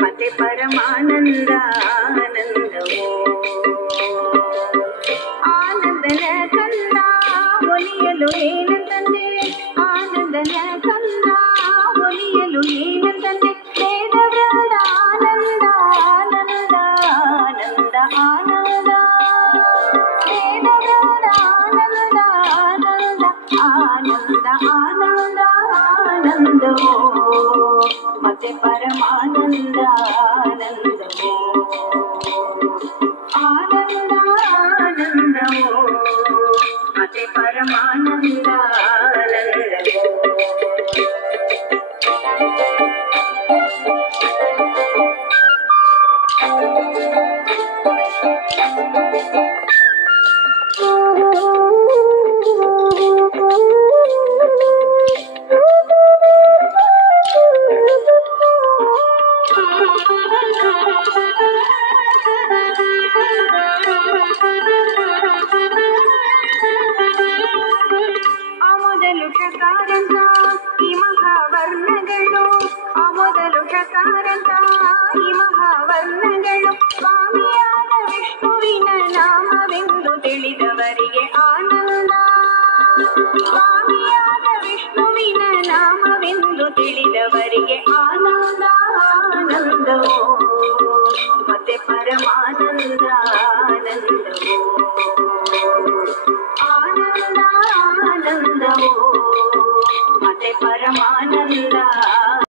ಮತ್ತೆ ಪರಮಾನಂದ ಆನಂದವೋ ಆನಂದನ ಕಂದ ಒಲಿಯಲು ಏನು ತಂದೆ ಆನಂದನ ಕಂದ ಒಲಿಯಲು ಏನು ತಂದೆ ವೇದ ವೃಂದ ಆನಂದ ಆನಂದ ಆನಂದ ಆನಂದ ವೇದ ವೃಂದ ಆನಂದ ಆನಂದ ಆನಂದ ಆನಂದ ಆನಂದವೋ ಮತ್ತೆ ಪರಮಾನಂದ ಆನಂದವೋ ಆನಂದ ಆನಂದವೋ ಮತ್ತೆ ಪರಮಾನಂದ ಆನಂದವೋ ಮೊದಲು ಷಕಾರಂತ ಈ ಮಹಾವರ್ಣಗಳು ಮೊದಲು ಷಕಾರಂತ ಈ ಮಹಾವರ್ಣಗಳು ಸ್ವಾಮಿಯಾದ ವಿಷ್ಣುವಿನ ನಾಮವೆಂದು ತಿಳಿದವರಿಗೆ ಆನಂದ ಸ್ವಾಮಿಯಾದ ವಿಷ್ಣುವಿನ ನಾಮವೆಂದು ತಿಳಿದವರಿಗೆ ಆನಂದ ಆನಂದವೋ ಮತ್ತೆ ಪರಮಾನಂದ